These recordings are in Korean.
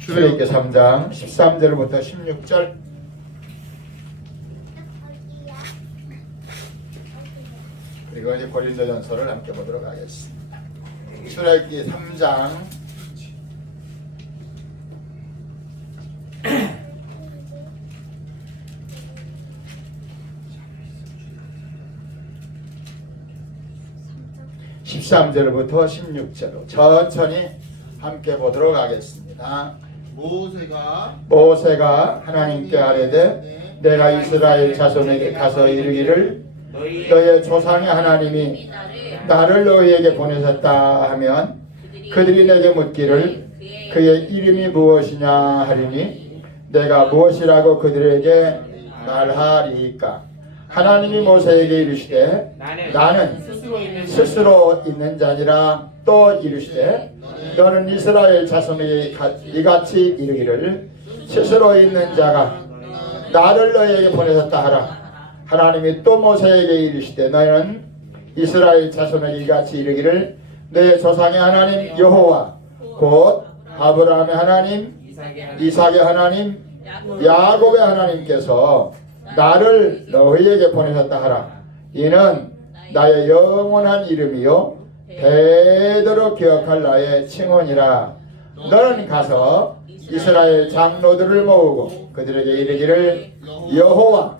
출애굽기 3장 13절부터 16절. 그리고 이제 고린도전서를 함께 보도록 하겠습니다. 출애굽기 3장 13절부터 16절로 천천히 함께 보도록 하겠습니다. 모세가 하나님께 아뢰되 내가 이스라엘 자손에게 가서 이르기를 너의 조상의 하나님이 나를 너희에게 보내셨다 하면 그들이 내게 묻기를 그의 이름이 무엇이냐 하리니 내가 무엇이라고 그들에게 말하리이까. 하나님이 모세에게 이르시되 나는 스스로 있는 자니라. 또 이르시되 너는 이스라엘 자손에게 이같이 이르기를 스스로 있는 자가 나를 너희에게 보내셨다 하라. 하나님이 또 모세에게 이르시되 너는 이스라엘 자손에게 이같이 이르기를 내 조상의 하나님 여호와 곧 아브라함의 하나님 이삭의 하나님 야곱의 하나님께서 나를 너희에게 보내셨다 하라. 이는 나의 영원한 이름이요 대대로 기억할 나의 칭언이라. 너는 가서 이스라엘 장로들을 모으고 그들에게 이르기를 여호와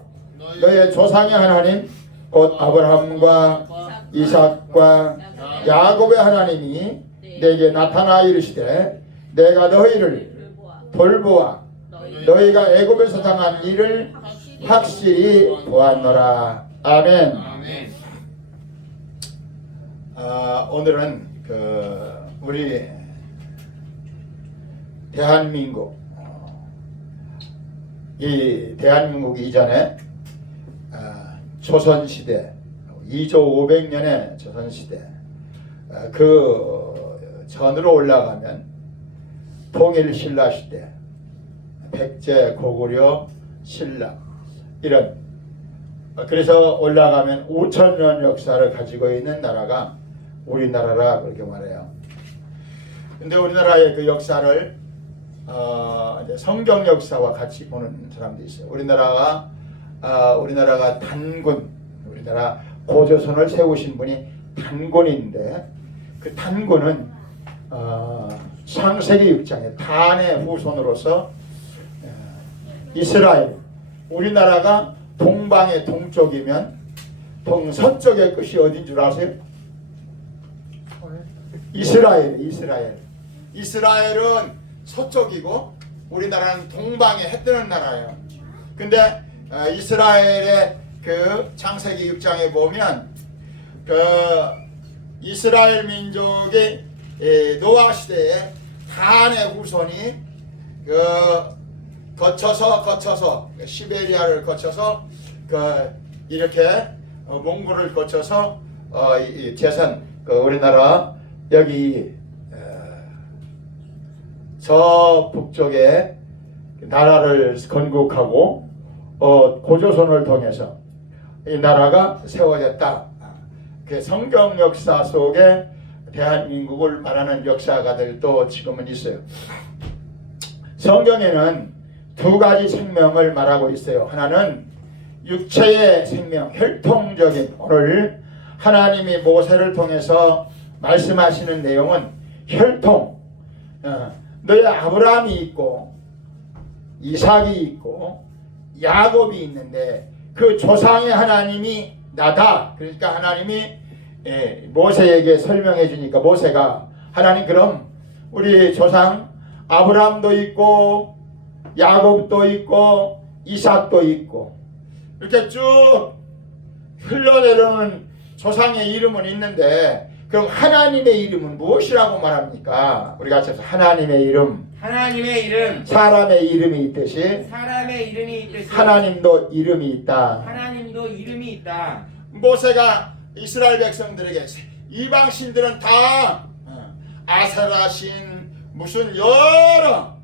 너의 조상의 하나님 곧 아브라함과 이삭과 야곱의 하나님이 내게 나타나 이르시되 내가 너희를 돌보아 너희가 애굽에서 당한 일을 확실히 보았노라. 아멘. 오늘은 우리 대한민국, 이 대한민국 이전에 조선시대 2조 500년의 조선시대 그 전으로 올라가면 통일신라시대, 백제, 고구려, 신라 이런, 그래서 올라가면 5,000년 역사를 가지고 있는 나라가 우리나라라 그렇게 말해요. 근데 우리나라의 그 역사를 이제 성경 역사와 같이 보는 사람도 있어요. 우리나라가 단군, 우리나라 고조선을 세우신 분이 단군인데 그 단군은 창세기 6장에 단의 후손으로서 이스라엘, 우리나라가 동방의 동쪽이면 동서쪽의 끝이 어딘 줄 아세요? 이스라엘은 서쪽이고 우리나라는 동방에 해 뜨는 나라예요. 근데 이스라엘의 그 창세기 6장에 보면 그 이스라엘 민족의 노아 시대에 단의 후손이 거쳐서 시베리아를 거쳐서 이렇게 몽골을 거쳐서 재선 우리나라 여기 저 북쪽에 나라를 건국하고 고조선을 통해서 이 나라가 세워졌다. 그 성경 역사 속에 대한민국을 말하는 역사가들도 지금은 있어요. 성경에는 두 가지 생명을 말하고 있어요. 하나는 육체의 생명, 혈통적인, 오늘 하나님이 모세를 통해서 말씀하시는 내용은 혈통, 너의 아브라함이 있고 이삭이 있고 야곱이 있는데 그 조상의 하나님이 나다. 그러니까 하나님이 모세에게 설명해 주니까 모세가 하나님 그럼 우리 조상 아브라함도 있고 야곱도 있고 이삭도 있고 이렇게 쭉 흘러내려오는 조상의 이름은 있는데 그럼 하나님의 이름은 무엇이라고 말합니까? 우리 같이 해서 하나님의 이름. 사람의 이름이 있듯이 하나님도 이름이 있다. 모세가 이스라엘 백성들에게 이방신들은 다 아세라신 무슨 여러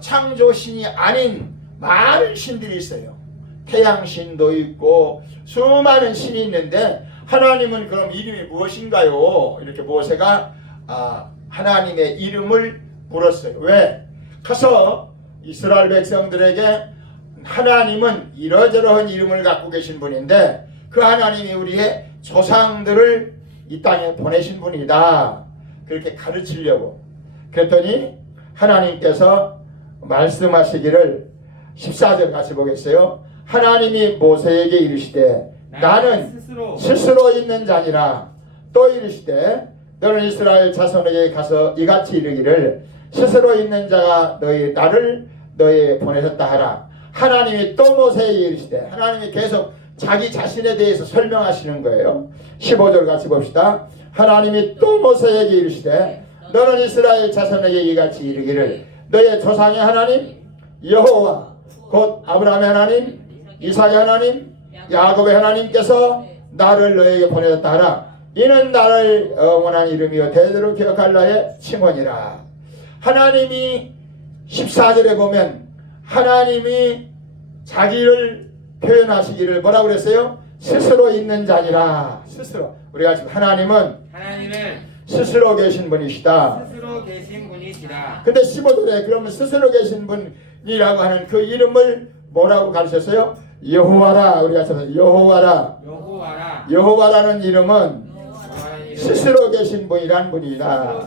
창조신이 아닌 많은 신들이 있어요. 태양신도 있고 수많은 신이 있는데 하나님은 그럼 이름이 무엇인가요? 이렇게 모세가 하나님의 이름을 물었어요. 왜? 가서 이스라엘 백성들에게 하나님은 이러저러한 이름을 갖고 계신 분인데 그 하나님이 우리의 조상들을 이 땅에 보내신 분이다. 그렇게 가르치려고. 그랬더니 하나님께서 말씀하시기를 14절 같이 보겠어요. 하나님이 모세에게 이르시되 나는 스스로 있는 자니라. 또 이르시되 너는 이스라엘 자손에게 가서 이같이 이르기를 스스로 있는 자가 나를 너희에 보내셨다 하라. 하나님이 또 모세에게 이르시되 하나님이 계속 자기 자신에 대해서 설명하시는 거예요. 15절 같이 봅시다. 하나님이 또 모세에게 이르시되 너는 이스라엘 자손에게 이같이 이르기를 너의 조상의 하나님 여호와 곧 아브라함의 하나님 이삭의 하나님 야곱의 하나님께서 나를 너에게 보내셨다 하라. 이는 나를 원한 이름이요 대대로 기억할 나의 칭언이라. 하나님이 14절에 보면 하나님이 자기를 표현하시기를 뭐라고 그랬어요? 스스로 있는 자니라. 스스로. 우리가 지금 하나님은 스스로 계신 분이시다. 스스로 계신 분이시다. 근데 15절에 그러면 스스로 계신 분이라고 하는 그 이름을 뭐라고 가르쳤어요? 여호와라. 우리가 찾아서 여호와라. 여호와라는 이름은 스스로 계신 분이란 분이다.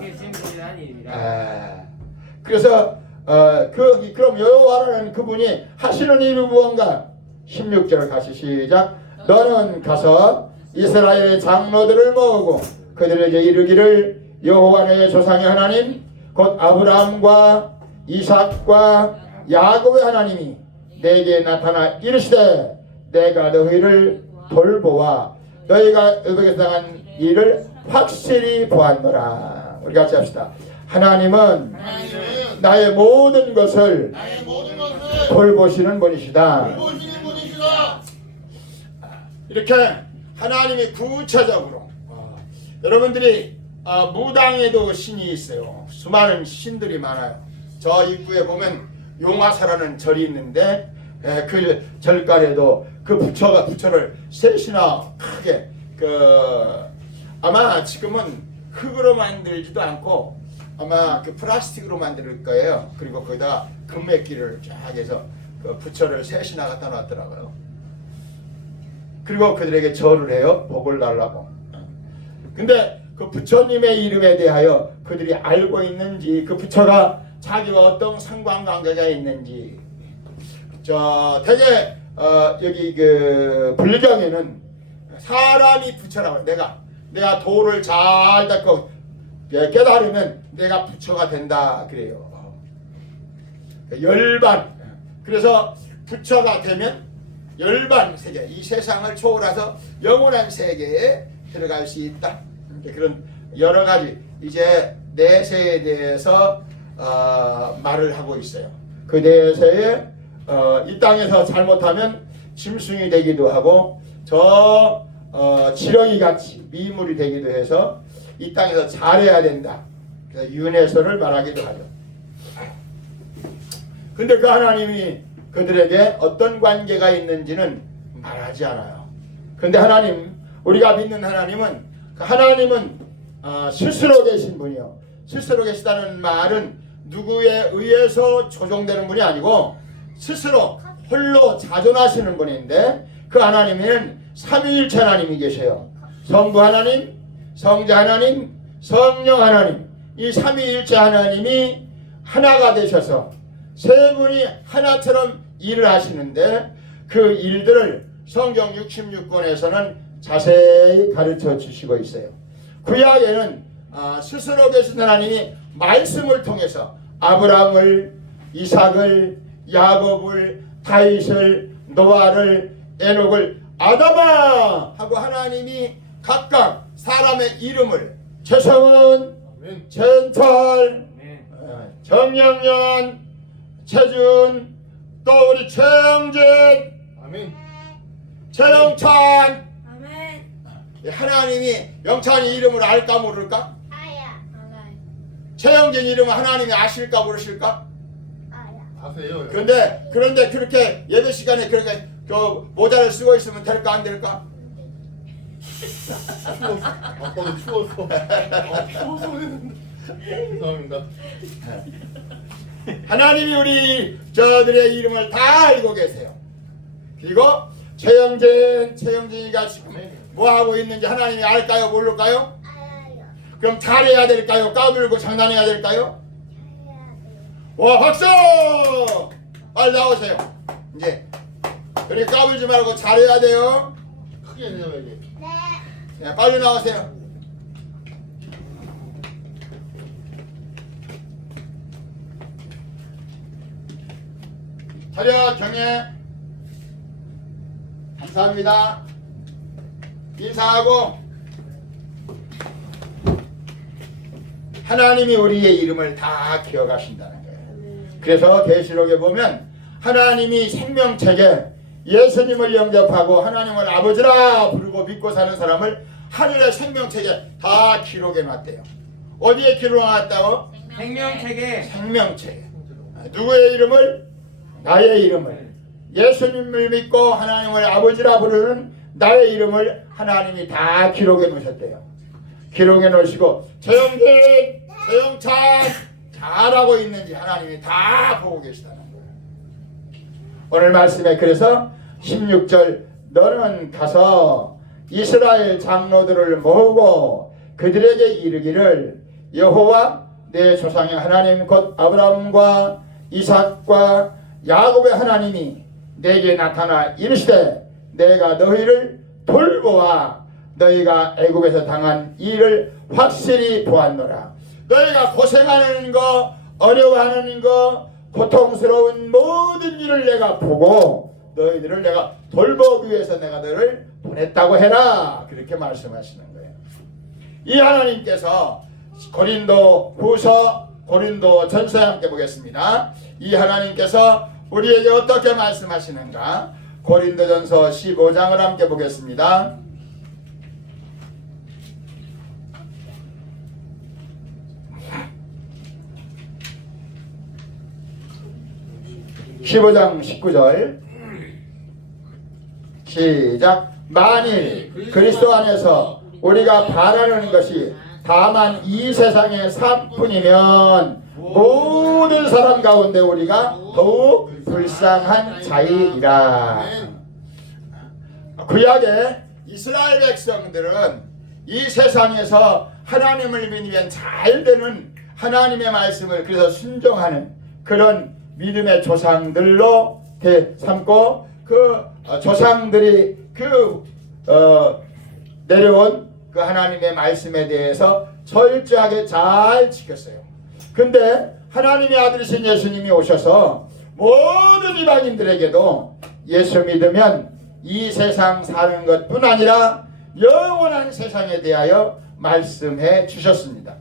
그래서 그럼 여호와라는 그분이 하시는 일이 무언가? 16절 같이 시작. 너는 가서 이스라엘의 장로들을 모으고 그들에게 이르기를 여호와 너의 조상의 하나님 곧 아브라함과 이삭과 야곱의 하나님이 내게 나타나 이르시되 내가 너희를 돌보아 너희가 의복에서 당한 일을 확실히 보았노라. 우리 같이 합시다. 하나님은 나의 모든 것을 돌보시는 분이시다. 이렇게 하나님이 구체적으로 여러분들이 무당에도 신이 있어요. 수많은 신들이 많아요. 저 입구에 보면 용화사라는 절이 있는데 그 절간에도 그 부처를 셋이나 크게 아마 지금은 흙으로 만들지도 않고 아마 그 플라스틱으로 만들 거예요. 그리고 거기다 금맥기를 쫙 해서 그 부처를 셋이나 갖다 놨더라고요. 그리고 그들에게 절을 해요. 복을 달라고. 근데 그 부처님의 이름에 대하여 그들이 알고 있는지 그 부처가 자기와 어떤 상관관계가 있는지 되게 여기 그 불경에는 사람이 부처라고 내가 도를 잘 닦고 깨달으면 내가 부처가 된다 그래요. 열반. 그래서 부처가 되면 열반 세계, 이 세상을 초월해서 영원한 세계에 들어갈 수 있다. 그런 여러 가지 이제 내세에 대해서 말을 하고 있어요. 그 내세에 이 땅에서 잘못하면 짐승이 되기도 하고 지렁이 같이 미물이 되기도 해서 이 땅에서 잘해야 된다. 그래서 윤회설을 말하기도 하죠. 근데 그 하나님이 그들에게 어떤 관계가 있는지는 말하지 않아요. 근데 우리가 믿는 하나님은 그 하나님은 스스로 계신 분이요. 스스로 계시다는 말은 누구에 의해서 조종되는 분이 아니고 스스로 홀로 자존하시는 분인데 그 하나님은 삼위일체 하나님이 계셔요. 성부 하나님, 성자 하나님, 성령 하나님. 이 삼위일체 하나님이 하나가 되셔서 세 분이 하나처럼 일을 하시는데 그 일들을 성경 66권에서는 자세히 가르쳐 주시고 있어요. 구약에는 스스로 계신 하나님이 말씀을 통해서 아브라함을, 이삭을, 야곱을, 다윗을, 노아를, 에녹을 아담아 하고 하나님이 각각 사람의 이름을 최성은, 전철, 정영년, 최준, 또 우리 최영진, 최영찬. 하나님이 영찬이 이름을 알까 모를까? 최영진 이름을 하나님이 아실까 모르실까? 아세요. 그런데 그렇게 예배 시간에 그렇게 모자를 쓰고 있으면 될까 안 될까? 추웠어. 아빠도 추웠어. 추워서 그랬는데. 죄송합니다. 하나님이 우리 저들의 이름을 다 알고 계세요. 그리고 최영진이가 지금 뭐 하고 있는지 하나님이 알까요? 모를까요? 그럼 잘해야 될까요? 까불고 장난해야 될까요? 와, 박수! 빨리 나오세요. 이제 그렇게 까불지 말고 잘해야 돼요. 크게 내려야지. 네, 빨리 나오세요. 차렷 경례. 감사합니다. 인사하고. 하나님이 우리의 이름을 다 기억하신다는 거예요. 그래서 계시록에 보면 하나님이 생명책에 예수님을 영접하고 하나님을 아버지라 부르고 믿고 사는 사람을 하늘의 생명책에 다 기록해 놨대요. 어디에 기록해 놨다고? 생명책에. 생명책에. 누구의 이름을? 나의 이름을. 예수님을 믿고 하나님을 아버지라 부르는 나의 이름을 하나님이 다 기록해 놓으셨대요. 기록해 놓으시고 조영찬 잘하고 있는지 하나님이 다 보고 계시다는 거예요. 오늘 말씀에 그래서 16절 너는 가서 이스라엘 장로들을 모으고 그들에게 이르기를 여호와 내 조상의 하나님 곧 아브라함과 이삭과 야곱의 하나님이 내게 나타나 이르시되 내가 너희를 돌보아 너희가 애굽에서 당한 일을 확실히 보았노라. 너희가 고생하는 거, 어려워하는 거, 고통스러운 모든 일을 내가 보고 너희들을 내가 돌보기 위해서 내가 너를 보냈다고 해라. 그렇게 말씀하시는 거예요. 이 하나님께서 고린도 후서, 고린도 전서에 함께 보겠습니다. 이 하나님께서 우리에게 어떻게 말씀하시는가? 고린도 전서 15장을 함께 보겠습니다. 15장 19절 시작. 만일 그리스도 안에서 우리가 바라는 것이 다만 이 세상의 삶뿐이면 모든 사람 가운데 우리가 더욱 불쌍한 자이라. 구약의 이스라엘 백성들은 이 세상에서 하나님을 믿으면 잘 되는 하나님의 말씀을 그래서 순종하는 그런 믿음의 조상들로 삼고 그 조상들이 내려온 그 하나님의 말씀에 대해서 철저하게 잘 지켰어요. 근데 하나님의 아들이신 예수님이 오셔서 모든 이방인들에게도 예수 믿으면 이 세상 사는 것뿐 아니라 영원한 세상에 대하여 말씀해 주셨습니다.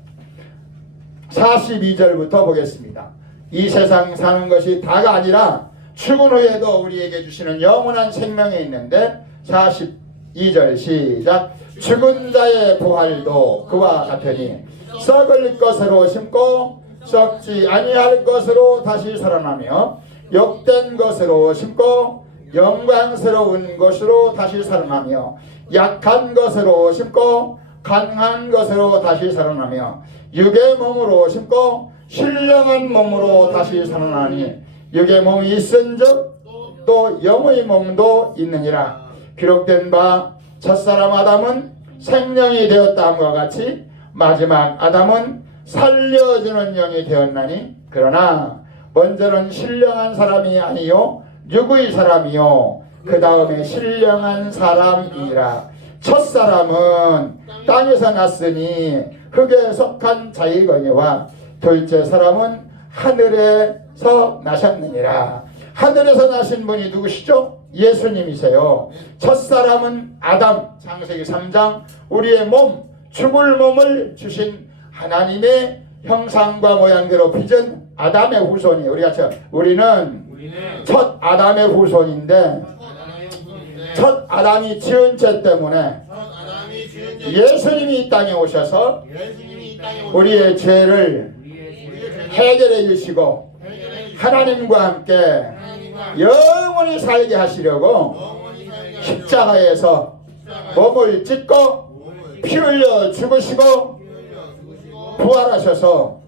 42절부터 보겠습니다. 이 세상 사는 것이 다가 아니라 죽은 후에도 우리에게 주시는 영원한 생명이 있는데 42절 시작. 죽은 자의 부활도 그와 같으니 썩을 것으로 심고 썩지 아니할 것으로 다시 살아나며 욕된 것으로 심고 영광스러운 것으로 다시 살아나며 약한 것으로 심고 강한 것으로 다시 살아나며 육의 몸으로 심고 신령한 몸으로 다시 살아나니 육의 몸이 있은즉 또 영의 몸도 있느니라. 기록된 바 첫사람 아담은 생명이 되었다함과 같이 마지막 아담은 살려주는 영이 되었나니 그러나 먼저는 신령한 사람이 아니요 육의 사람이요 그 다음에 신령한 사람이라. 첫사람은 땅에서 났으니 흙에 속한 자이거니와 둘째 사람은 하늘에서 나셨느니라. 하늘에서 나신 분이 누구시죠? 예수님이세요. 첫사람은 아담, 창세기 3장 우리의 몸, 죽을 몸을 주신 하나님의 형상과 모양대로 빚은 아담의 후손이 우리는 첫 아담의 후손인데 첫 아담이 지은 죄 때문에 예수님이 이 땅에 오셔서 우리의 죄를 해결해 주시고 하나님과 함께 영원히 살게 하시려고 십자가에서 몸을 찢고 피 흘려 죽으시고 부활하셔서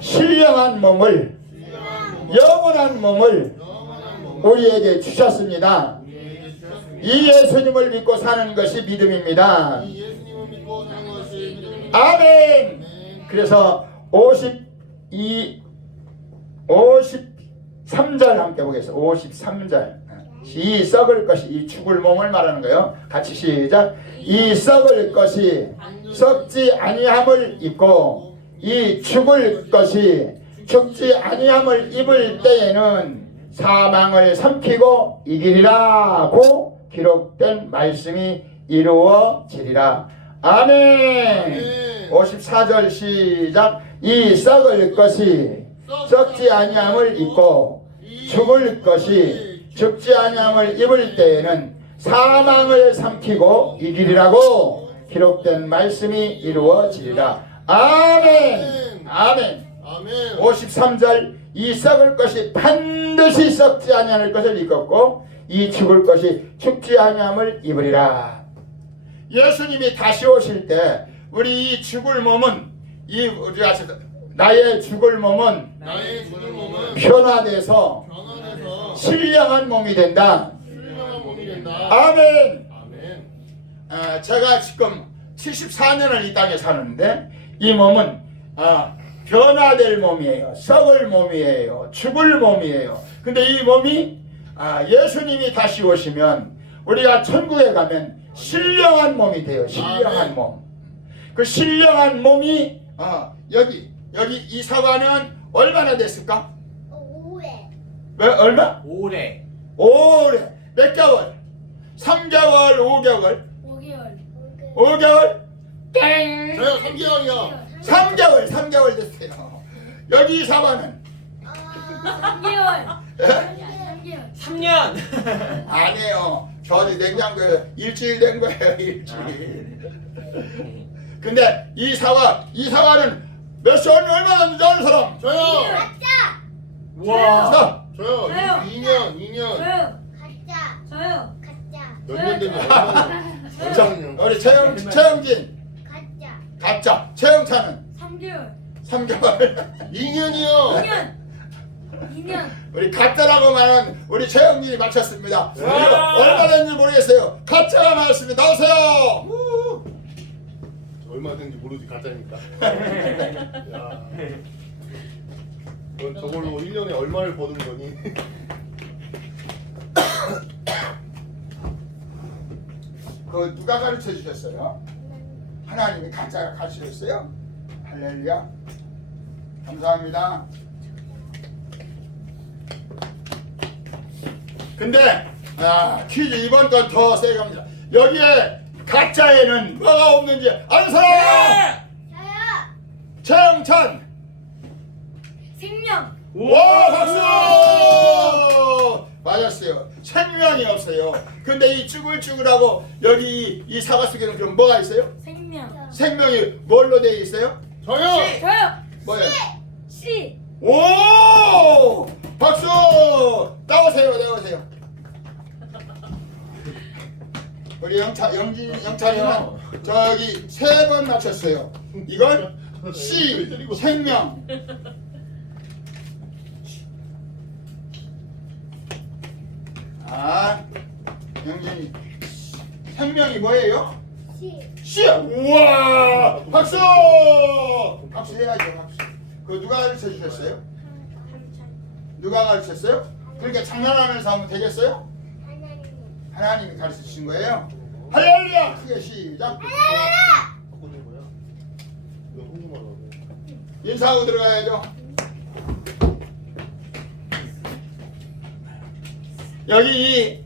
신령한 몸을 영원한 몸을 우리에게 주셨습니다. 이 예수님을 믿고 사는 것이 믿음입니다. 이 예수님을 믿고 사는 것이 믿음입니다. 아멘. 그래서 53절 함께 보겠습니다. 53절. 이 썩을 것이, 이 죽을 몸을 말하는 거예요. 같이 시작. 이 썩을 것이 썩지 아니함을 입고 이 죽을 것이 죽지 아니함을 입을 때에는 사망을 삼키고 이기리라고 기록된 말씀이 이루어지리라. 아멘. 54절 시작. 이 썩을 것이 썩지 아니함을 입고 죽을 것이 죽지 아니함을 입을 때에는 사망을 삼키고 이기리라고 기록된 말씀이 이루어지리라. 아멘. 아멘. 아멘. 53절. 이 썩을 것이 반드시 썩지 아니할 것을 입었고 이 죽을 것이 죽지 아니함을 입으리라. 예수님이 다시 오실 때 우리 이 죽을 몸은 우리가 나의 죽을 몸은 나의 죽을 몸은 변화돼서 변화돼서 신령한 몸이 된다. 신령한 몸이 된다. 아멘. 아멘. 제가 지금 74년을 이 땅에 사는데 이 몸은 변화될 몸이에요. 썩을 몸이에요. 죽을 몸이에요. 근데 이 몸이 예수님이 다시 오시면 우리가 천국에 가면 신령한 몸이 돼요. 신령한 몸. 그 신령한 몸이 여기 이 사과는 얼마나 됐을까? 오래. 왜 얼마? 오래. 오래. 몇 개월? 3개월, 5개월, 5개월. 5개월? 땡. 저요 3개월이요. 3개월 됐어요. 여기 이 사과는 3개월. 3개월. 3년. 아니에요. 저기 냉장고에 일주일 된 거예요. 일주일. 근데 이 사과는 몇 시간 얼마나 된지 아는 사람? 저요. 가짜. 와. 자, 저요. 저요. 2년. 저요. 가짜. 저요. 가짜. 몇 년 된지 얼마나? 우리 최영진 가짜. 가짜. 최영찬은 3개월. 3개월. 2년이요. 2년. 우리 가짜라고 말한 우리 최영진이 맞췄습니다. 와. 얼마 된지 모르겠어요. 가짜가 맞았습니다. 나오세요. 얼마 된지 모르지 가짜니까. 야. 넌 저걸로 1년에 얼마를 버는 거니? 그 누가 가르쳐 주셨어요? 하나님이 가짜가 가르쳐 주셨어요? 할렐루야. 감사합니다. 근데 퀴즈 이번 건 더 세게 갑니다. 여기에 가짜에는 뭐가 없는지 아는 사람? 저요. 최영찬. 생명. 와, 박수! 맞았어요. 생명이 없어요. 근데 이 쭈글쭈글하고 여기 이 사과 속에는 그럼 뭐가 있어요? 생명. 생명이 뭘로 되어 있어요? 저요. 저요. 뭐예요? 씨. 오! 박수! 나오세요. 우리 영찬이는 저기 3번 맞췄어요. 이건 씨, 생명. 영진이 생명이 뭐예요? 씨. 씨! 우와! 박수! 박수 해야죠, 박수. 그거 누가 가르쳐 주셨어요? 누가 가르쳤어요? 그러니까 장난하면서 하면 되겠어요? 하나님이 가르쳐 주신 거예요? 할렐루야! 크게 시작! 바꾸는 거야? 이거 홍보하라고. 인사하고 들어가야죠. 여기 이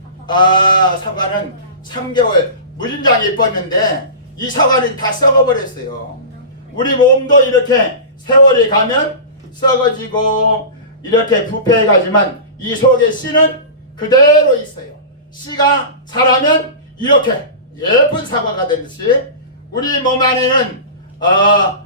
사과는 3개월 무진장에 입었는데 이 사과는 다 썩어버렸어요. 우리 몸도 이렇게 세월이 가면 썩어지고 이렇게 부패해가지만 이 속에 씨는 그대로 있어요. 씨가 자라면 이렇게 예쁜 사과가 되듯이 우리 몸 안에는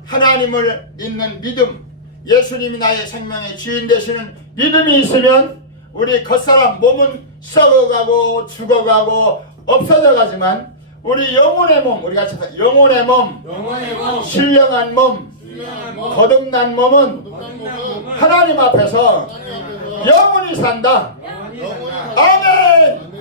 하나님을 믿는 믿음, 예수님이 나의 생명의 주인 되시는 믿음이 있으면 우리 겉사람 몸은 썩어가고 죽어가고 없어져가지만 우리 영혼의 몸, 우리 같이 영혼의 몸, 영원의 몸. 신령한 몸, 거듭난 몸은 하나님 앞에서 영원히 산다. 아멘.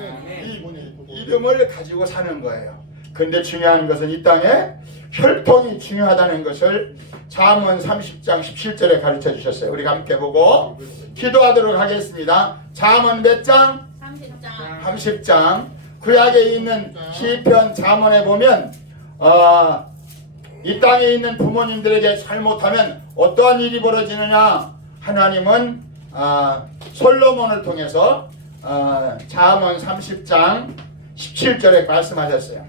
이 이름을 가지고 사는 거예요. 근데 중요한 것은 이 땅에 혈통이 중요하다는 것을 잠언 30장 17절에 가르쳐 주셨어요. 우리가 함께 보고 기도하도록 하겠습니다. 잠언 몇 장? 30장. 30장. 구약에 있는 시편 잠언에 보면 이 땅에 있는 부모님들에게 잘못하면 어떠한 일이 벌어지느냐? 하나님은 솔로몬을 통해서 잠언 30장 17절에 말씀하셨어요.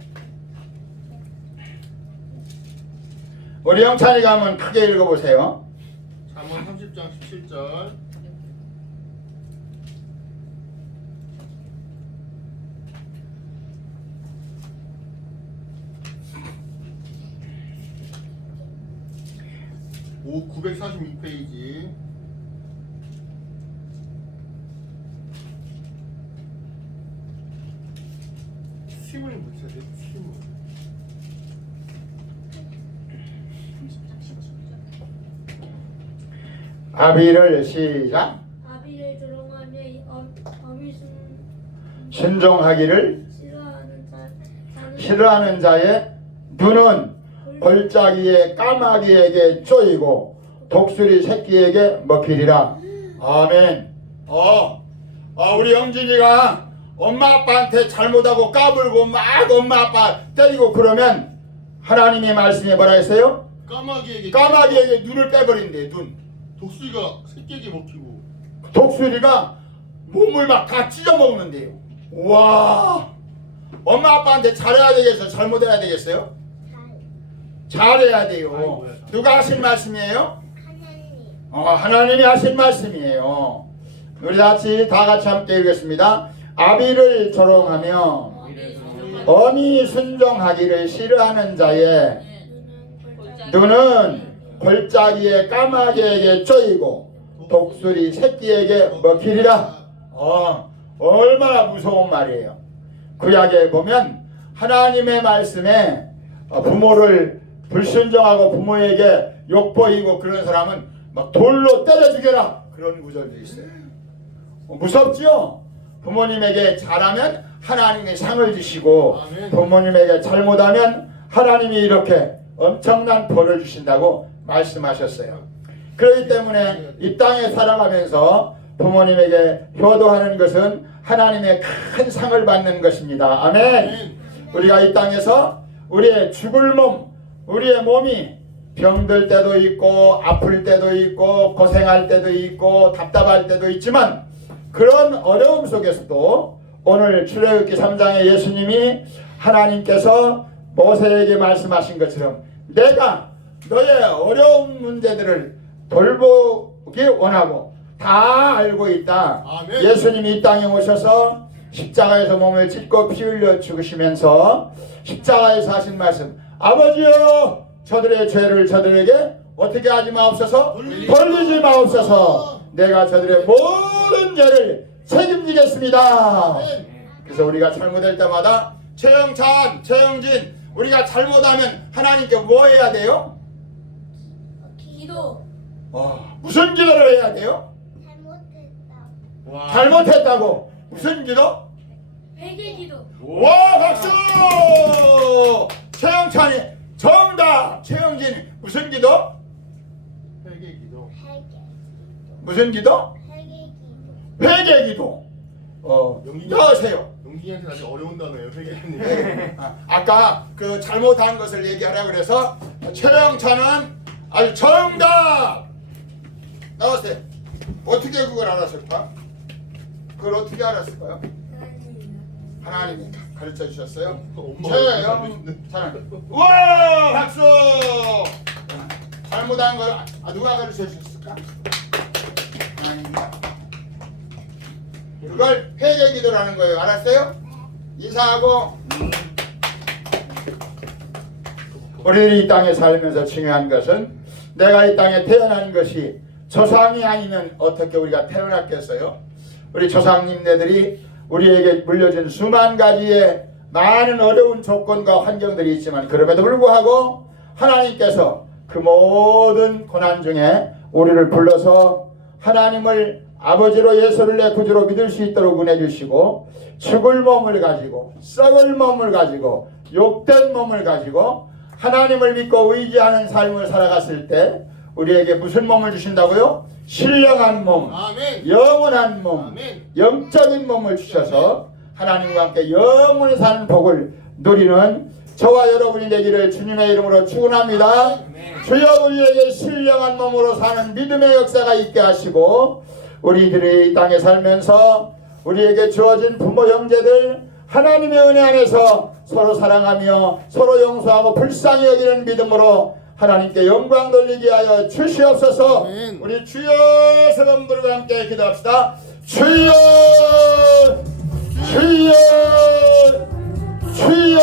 우리 영찬이가 한번 크게 읽어보세요. 잠언 30장 17절. 오 942페이지. 침을 묻혀야 돼. 침을. 아비를 시작. 아비를 조롱하며 어미 순종하기를 싫어하는 싫어하는 자의 눈은 골짜기의 까마귀에게 쪼이고 독수리 새끼에게 먹히리라. 아멘. 우리 영진이가 엄마 아빠한테 잘못하고 까불고 막 엄마 아빠 때리고 그러면 하나님의 말씀에 뭐라 했어요? 까마귀에게 눈을 빼버린대. 눈. 독수리가 새끼에게 먹히고. 독수리가 몸을 막 다 찢어먹는데요. 와, 엄마 아빠한테 잘해야 되겠어요? 잘못해야 되겠어요? 잘해야 돼요. 누가 하신 말씀이에요? 하나님이 하신 말씀이에요. 우리 다 같이 함께 읽겠습니다. 아비를 조롱하며 어미 순종하기를 싫어하는 자의 눈은 골짜기의 까마귀에게 쪼이고 독수리 새끼에게 먹히리라. 얼마나 무서운 말이에요. 구약에 보면 하나님의 말씀에 부모를 불순종하고 부모에게 욕보이고 그런 사람은 막 돌로 때려 죽여라 그런 구절도 있어요. 무섭죠? 부모님에게 잘하면 하나님이 상을 주시고 부모님에게 잘못하면 하나님이 이렇게 엄청난 벌을 주신다고 말씀하셨어요. 그렇기 때문에 이 땅에 살아가면서 부모님에게 효도하는 것은 하나님의 큰 상을 받는 것입니다. 아멘. 우리가 이 땅에서 우리의 죽을 몸, 우리의 몸이 병들 때도 있고 아플 때도 있고 고생할 때도 있고 답답할 때도 있지만 그런 어려움 속에서도 오늘 출애굽기 3장에 예수님이 하나님께서 모세에게 말씀하신 것처럼 내가 너의 어려운 문제들을 돌보기 원하고 다 알고 있다. 아멘. 예수님이 이 땅에 오셔서 십자가에서 몸을 찢고 피 흘려 죽으시면서 십자가에서 하신 말씀, 아버지여 저들의 죄를 저들에게 어떻게 하지 마옵소서, 돌리지 마옵소서. 내가 저들의 모든 죄를 책임지겠습니다. 그래서 우리가 잘못할 때마다 최영찬, 최영진, 우리가 잘못하면 하나님께 뭐 해야 돼요? 기도. 무슨 기도를 해야 돼요? 와. 잘못했다고. 무슨 기도? 회개 기도. 와, 박수! 최영찬이 정답. 최영진이 무슨 기도? 회개 기도. 무슨 기도? 회개 기도. 여세요. 용진이한테 아주 어려운 단어예요. 회개는. 아까 그 잘못한 것을 얘기하라 그래서 최영찬은 아주 정답. 나오세요. 어떻게 그걸 알았을까? 그걸 어떻게 알았을까요? 하나님이 가르쳐 주셨어요. 최영찬. 우와, 박수. 잘못한 걸 누가 가르쳐 주셨을까? 하나님입니다. 그걸 회개 기도라는 거예요. 알았어요? 인사하고. 우리들이 이 땅에 살면서 중요한 것은 내가 이 땅에 태어난 것이 조상이 아니면 어떻게 우리가 태어났겠어요? 우리 조상님네들이 우리에게 물려준 수만 가지의 많은 어려운 조건과 환경들이 있지만 그럼에도 불구하고 하나님께서 그 모든 고난 중에 우리를 불러서 하나님을 아버지로 예수를 내 구주로 믿을 수 있도록 은혜 주시고, 죽을 몸을 가지고 썩을 몸을 가지고 욕된 몸을 가지고 하나님을 믿고 의지하는 삶을 살아갔을 때 우리에게 무슨 몸을 주신다고요? 신령한 몸, 아멘. 영원한 몸, 아멘. 영적인 몸을 주셔서 하나님과 함께 영원히 사는 복을 누리는 저와 여러분이 되기를 주님의 이름으로 축원합니다. 주여 우리에게 신령한 몸으로 사는 믿음의 역사가 있게 하시고, 우리들이 이 땅에 살면서 우리에게 주어진 부모 형제들 하나님의 은혜 안에서 서로 사랑하며 서로 용서하고 불쌍히 여기는 믿음으로 하나님께 영광 돌리게 하여 주시옵소서. 아멘. 우리 주여 성도들과 함께 기도합시다. 주여 주여 주여